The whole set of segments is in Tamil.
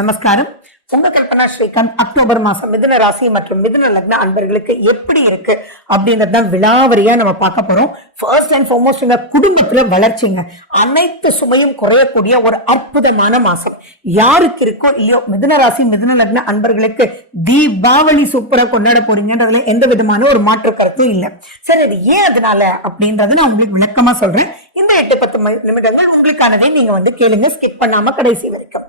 நமஸ்காரம். உங்க கல்பனா ஸ்ரீகாந்த். அக்டோபர் மாசம் மிதுன ராசி மற்றும் மிதுன லக்ன அன்பர்களுக்கு எப்படி இருக்கு அப்படின்றதுதான் விலாவரியா நம்ம பார்க்க போறோம். ஃபர்ஸ்ட் அண்ட் ஃபார்மோஸ்ட் உங்க குடும்பத்துல வளர்ச்சிங்க, அனைத்து சுமையும் குறையக்கூடிய ஒரு அற்புதமான மாசம். யாருக்கு இருக்கோ இல்லையோ மிதுன ராசி மிதுன லக்ன அன்பர்களுக்கு தீபாவளி சூப்பரா கொண்டாட போறீங்கன்றதுல எந்த விதமான ஒரு மாற்று கருத்தும் இல்லை. சரி, இது ஏன் அதனால அப்படின்றத நான் உங்களுக்கு விளக்கமா சொல்றேன். இந்த 8-10 நிமிடங்கள் உங்களுக்கானதை நீங்க கேளுங்க, ஸ்கிப் பண்ணாம கடைசி வரைக்கும்.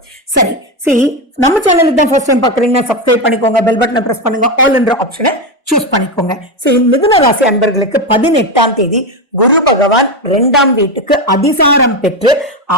சரி, நம்ம சேனலுக்கு தான் ஃபர்ஸ்ட் டைம் பாக்குறீங்கன்னா சப்ஸ்கிரைப் பண்ணிக்கோங்க, பெல் பட்டனை பிரஸ் பண்ணுங்க, ஆல் என்ற ஆப்ஷனை சூஸ் பண்ணிக்கோங்க. சரி, மிதுன ராசி அன்பர்களுக்கு 18ஆம் தேதி குரு பகவான் 2ஆம் வீட்டுக்கு அதிசாரம் பெற்று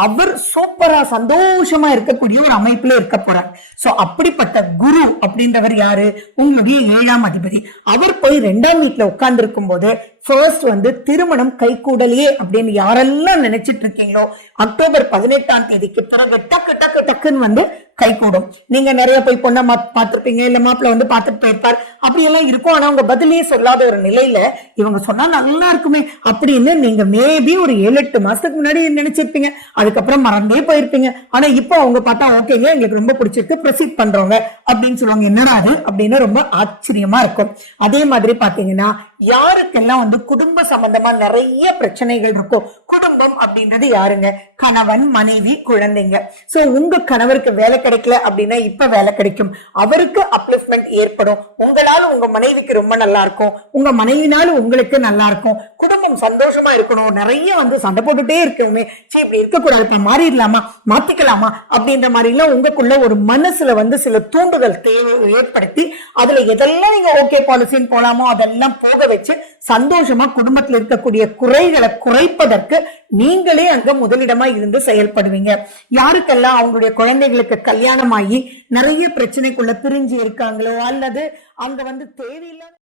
அவர் சூப்பரா சந்தோஷமா இருக்கக்கூடிய ஒரு அமைப்புல இருக்க போறார். சோ அப்படிப்பட்ட குரு அப்படின்றவர் யாரு? உங்களுடைய 7ஆம் அதிபதி. அவர் போய் 2ஆம் வீட்டுல உட்கார்ந்து இருக்கும் போது ஃபர்ஸ்ட் திருமணம் கைகூடலையே அப்படின்னு யாரெல்லாம் நினைச்சிட்டு இருக்கீங்களோ அக்டோபர் 18ஆம் தேதிக்கு பிறகு டக்கு டக்கு டக்குன்னு கைகூடும். நீங்க நிறைய போய் பொண்ணை பார்த்திருப்பீங்க, இல்ல மாப்பிள்ள பார்த்துட்டு போயிருப்பார், அப்படி எல்லாம் இருக்கும். ஆனா உங்க பதிலே சொல்லாத ஒரு நிலையில இவங்க சொன்னா நல்லா இருக்குமே அப்படின்னு நீங்க மேபி ஒரு 7-8 மாசத்துக்கு முன்னாடி நினைச்சிருப்பீங்க. அதுக்கப்புறம் மறந்தே போயிருப்பீங்க. ஆனா இப்போ அவங்க பார்த்தா ஓகேங்க, எங்களுக்கு ரொம்ப பிடிச்சிருக்கு, ப்ரொசீட் பண்றவங்க அப்படின்னு சொல்லுவாங்க. என்னடா அது அப்படின்னு ரொம்ப ஆச்சரியமா இருக்கும். அதே மாதிரி பாத்தீங்கன்னா யாருக்கெல்லாம் குடும்ப சம்பந்தமா நிறைய பிரச்சனைகள் இருக்கும். குடும்பம் அப்படின்றது யாருங்க? கணவன், மனைவி, குழந்தைங்க. சோ உங்க கணவருக்கு வேலை கிடைக்கல அப்படின்னா இப்ப வேலை கிடைக்கும், அவருக்கு அப்லிஃப்ட்மெண்ட் ஏற்படும். உங்களால உங்க மனைவிக்கு ரொம்ப நல்லா இருக்கும், உங்க மனைவினால உங்களுக்கு நல்லா இருக்கும். குடும்பம் சந்தோஷமா இருக்கணும். நிறைய சண்டை போட்டுட்டே இருக்கணுமே, சரி இப்படி இருக்கக்கூடாது, இப்ப மாறிடலாமா, மாத்திக்கலாமா அப்படின்ற மாதிரி எல்லாம் உங்களுக்குள்ள ஒரு மனசுல சில தூண்டுதல் தேவை ஏற்படுத்தி அதுல எதெல்லாம் நீங்க ஓகே பாலிசின்னு போலாமோ அதெல்லாம் போக வச்சு சந்தோஷமா குடும்பத்தில் இருக்கக்கூடிய குறைகளை குறைப்பதற்கு நீங்களே அங்க முதலிடமா இருந்து செயல்படுவீங்க. யாருக்கெல்லாம் அவங்களுடைய குழந்தைகளுக்கு கல்யாணம் ஆகி நிறைய பிரச்சனைக்குள்ள பிரிஞ்சு இருக்காங்களோ அல்லது அங்க தேவையில்லாத